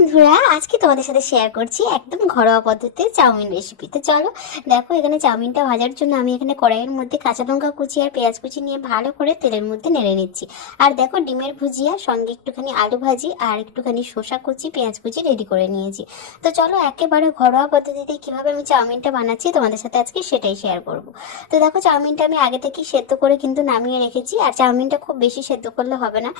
বন্ধুরা, আজকে তোমাদের সাথে শেয়ার করছি একদম ঘরোয়া পদ্ধতিতে চাউমিন রেসিপি। তো চলো দেখো, এখানে চাউমিনটা ভাজার জন্য আমি এখানে কড়াইয়ের মধ্যে কাঁচা লঙ্কা কুচি আর পেঁয়াজ কুচি নিয়ে ভালো করে তেলের মধ্যে নেড়ে নিচ্ছি। আর দেখো, ডিমের ভুজিয়া সঙ্গে একটুখানি আলু ভাজি আর একটুখানি শসা কুচি পেঁয়াজ কুচি রেডি করে নিয়েছি। তো চলো একেবারে ঘরোয়া পদ্ধতিতে কিভাবে আমি চাউমিনটা বানাচ্ছি তোমাদের সাথে আজকে সেটাই শেয়ার করব। তো দেখো, চাউমিনটা আমি আগে থেকেই সেদ্ধ করে কিন্তু নামিয়ে রেখেছি। আর চাউমিনটা খুব বেশি সেদ্ধ করলে হবে না,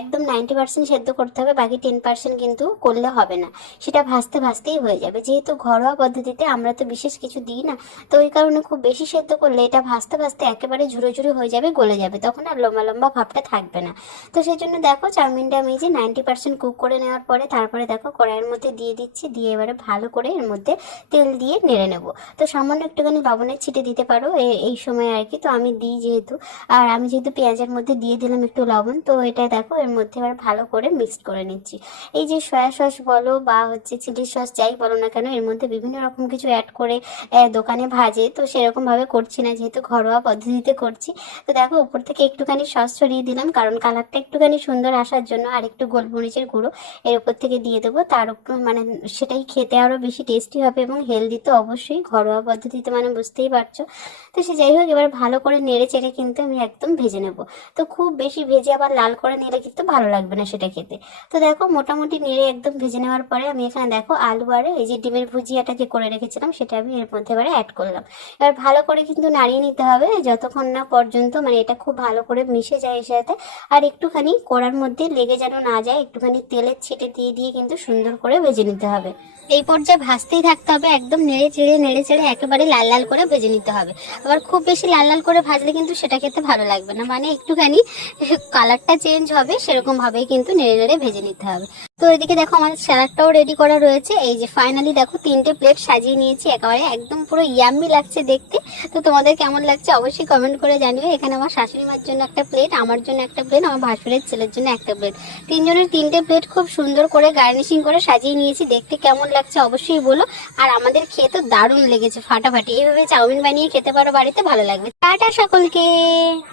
একদম 90% সেদ্ধ করতে হবে, বাকি 10% কিন্তু করলে হবে না, সেটা ভাজতে ভাজতেই হয়ে যাবে। যেহেতু ঘরোয়া পদ্ধতিতে আমরা তো বিশেষ কিছু দিই না, তো ওই কারণে খুব বেশি সেদ্ধ করলে এটা ভাজতে ভাজতে একেবারে ঝুরো ঝুরো হয়ে যাবে, গলে যাবে, তখন আর লম্বা লম্বা ভাবটা থাকবে না। তো সেই জন্য দেখো, চাউমিনটা আমি যে 90% কুক করে নেওয়ার পরে তারপরে দেখো কড়াইয়ের মধ্যে দিয়ে দিচ্ছি, দিয়ে এবারে ভালো করে এর মধ্যে তেল দিয়ে নেড়ে নেব। তো সামান্য একটুখানি লবণের ছিটে দিতে পারো এই সময় আর কি, তো আমি দিই যেহেতু। আর আমি যেহেতু পেঁয়াজের মধ্যে দিয়ে দিলাম একটু লবণ, তো এটা দেখো এর মধ্যে এবার ভালো করে মিক্সড করে নিচ্ছি। এই যে সয়া সস বলো বা হচ্ছে চিলি সস যাই বলো না কেন, এর মধ্যে বিভিন্ন রকম কিছু অ্যাড করে দোকানে ভাজে, তো সেরকম ভাবে করছি না, যেহেতু ঘরোয়া পদ্ধতিতে করছি। তো দেখো, উপর থেকে একটুখানি সস ছড়িয়ে দিলাম, কারণ কালারটা একটুখানি সুন্দর আসার জন্য। আর একটু গোলমরিচের গুঁড়ো এর উপর থেকে দিয়ে দেবো, তার উপর মানে সেটাই খেতে আরও বেশি টেস্টি হবে এবং হেলদি তো অবশ্যই, ঘরোয়া পদ্ধতিতে মানে বুঝতেই পারছো। তো সে যাই হোক, এবার ভালো করে নেড়ে চেড়ে কিন্তু আমি একদম ভেজে নেব। তো খুব বেশি ভেজে আবার লাল করে নিলে কিন্তু ভালো লাগবে না সেটা খেতে। তো দেখো, মোটামুটি নেড়ে একদম ভেজে নেওয়ার পরে আমি এখানে দেখো আলু আর এই যে ডিমের ভুজিয়াটা যে করে রেখেছিলাম সেটা আমি এর মধ্যে এবারে অ্যাড করলাম। এবার ভালো করে কিন্তু নাড়িয়ে নিতে হবে যতক্ষণ না পর্যন্ত মানে এটা খুব ভালো করে মিশে যায় এর সাথে। আর একটুখানি কড়ার মধ্যে লেগে যেন না যায়, একটুখানি তেলের ছিটে দিয়ে দিয়ে কিন্তু সুন্দর করে ভেজে নিতে হবে। এই পর্যায়ে ভাজতেই থাকতে হবে, একদম নেড়ে চেড়ে একেবারে লাল লাল করে ভেজে নিতে হবে। আবার খুব বেশি লাল লাল করে ভাজলে কিন্তু সেটা খেতে ভালো লাগবে না, মানে একটুখানি কালারটা চেঞ্জ হবে সেরকম ভাবেই কিন্তু নেড়ে নেড়ে ভেজে নিতে হবে। তো এদিকে দেখো, আমার স্যালাডটাও রেডি করা রয়েছে। এই যে ফাইনালি দেখো 3টে প্লেট সাজিয়ে নিয়েছি একেবারে, একদম পুরো ইয়াম্মি লাগছে দেখতে। তো তোমাদের কেমন লাগছে অবশ্যই কমেন্ট করে জানিও। এখানে আমার শাশুড়ি মার জন্য একটা প্লেট, আমার জন্য একটা প্লেট, আমার ভাসুরের ছেলের জন্য একটা প্লেট, তিনজনের 3টে প্লেট খুব সুন্দর করে গার্নিশিং করে সাজিয়ে নিয়েছি। দেখতে কেমন লাগছে অবশ্যই বলো। আর আমাদের খেয়ে তো দারুণ লেগেছে, ফাটাফাটি। এইভাবে চাউমিন বানিয়ে খেতে পারো বাড়িতে, ভালো লাগবে। টাটা সকলকে।